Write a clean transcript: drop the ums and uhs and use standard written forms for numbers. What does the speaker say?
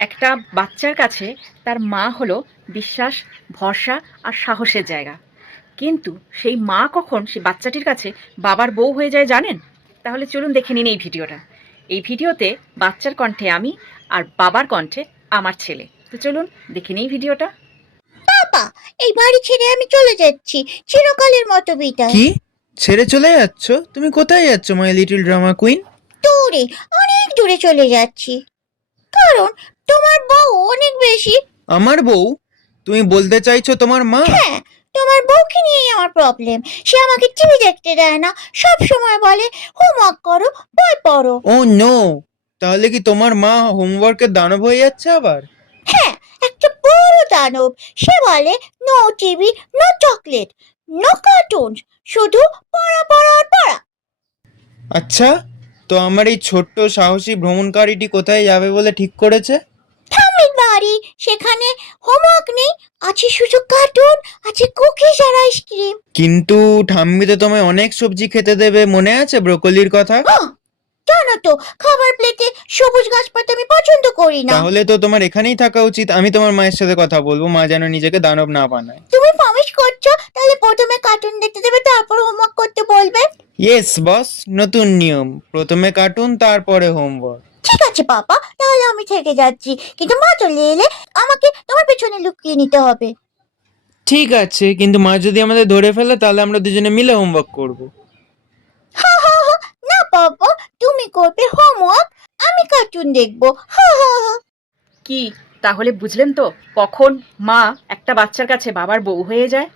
একটা বাচ্চার কাছে তার মা হলো বিশ্বাস, ভরসা আর সাহসের জায়গা। কিন্তু সেই মা কখন সেই বাচ্চাটির কাছে বাবার বউ হয়ে যায় জানেন? তাহলে চলুন দেখে নিন এই ভিডিওটা। এই ভিডিওতে বাচ্চার কণ্ঠে আমি আর বাবার কণ্ঠে আমার ছেলে। তো চলুন দেখে নিই ভিডিওটা। বাবা, এই বাড়ি ছেড়ে আমি চলে যাচ্ছি, চিরকালের মতো বিদায়। কি? ছেড়ে চলে যাচ্ছ? তুমি কোথায় যাচ্ছ মাই লিটল ড্রামা কুইন? দূরে, অনেক দূরে চলে যাচ্ছি, কারণ তোমার বউ অনেক বেশি। আমার বউ? তুমি বলতে চাইছো তোমার মা? হ্যাঁ, তোমার বউকে নিয়েই আমার প্রবলেম। সে আমাকে টিভি দেখতে দেয় না, সব সময় বলে হোমওয়ার্ক করো, বই পড়ো। ও নো! তাহলে কি তোমার মা হোমওয়ার্কের দানব হয়ে যাচ্ছে আবার? হ্যাঁ, একটা বড় দানব। সে বলে no TV, no chocolate, no cartoon, শুধু পড়া পড়া আর পড়া। আচ্ছা, তো আমার এই ছোট্ট সাহসী ভ্রমণকারীটি কোথায় যাবে বলে ঠিক করেছে? ঠাম্মির বাড়ি, সেখানে হোমওয়ার্ক নেই, আছে শুধু কার্টুন, আছে কুকিজ আর আইসক্রিম। কিন্তু ঠাম্মি তো তোমায় অনেক সবজি খেতে দেবে, মনে আছে ব্রোকলির কথা? জানো তো, খাবার প্লেটে সবুজ গাছপাতা আমি পছন্দ করি না। তাহলে তো তোমার এখানেই থাকা উচিত। আমি তোমার মায়ের সাথে কথা বলবো, মা যেন নিজেকে দানব না বানায়। তুমি প্রমিস করছো? তাহলে প্রথমে কার্টুন দেখতে দেবে, তারপর হোমওয়ার্ক করতে বলবে। ইয়েস বস, নতুন নিয়ম, প্রথমে কার্টুন তারপরে হোমওয়ার্ক। ঠিক আছে পাপা, তাহলে আমি থেকে যাচ্ছি, কিন্তু মা চলে এলে আমাকে তোমার পেছনে লুকিয়ে নিতে হবে। ঠিক আছে, কিন্তু মা যদি আমাদের ধরে ফেলে তাহলে আমরা দুজনে মিলে হোমওয়ার্ক করব। হা হা হা, না পাপা, তুমি করবে হোমওয়ার্ক, আমি কার্টুন দেখবো। হা হা হা। কি তাহলে বুঝলেন তো কখন মা একটা বাচ্চার কাছে বাবার বউ হয়ে যায়?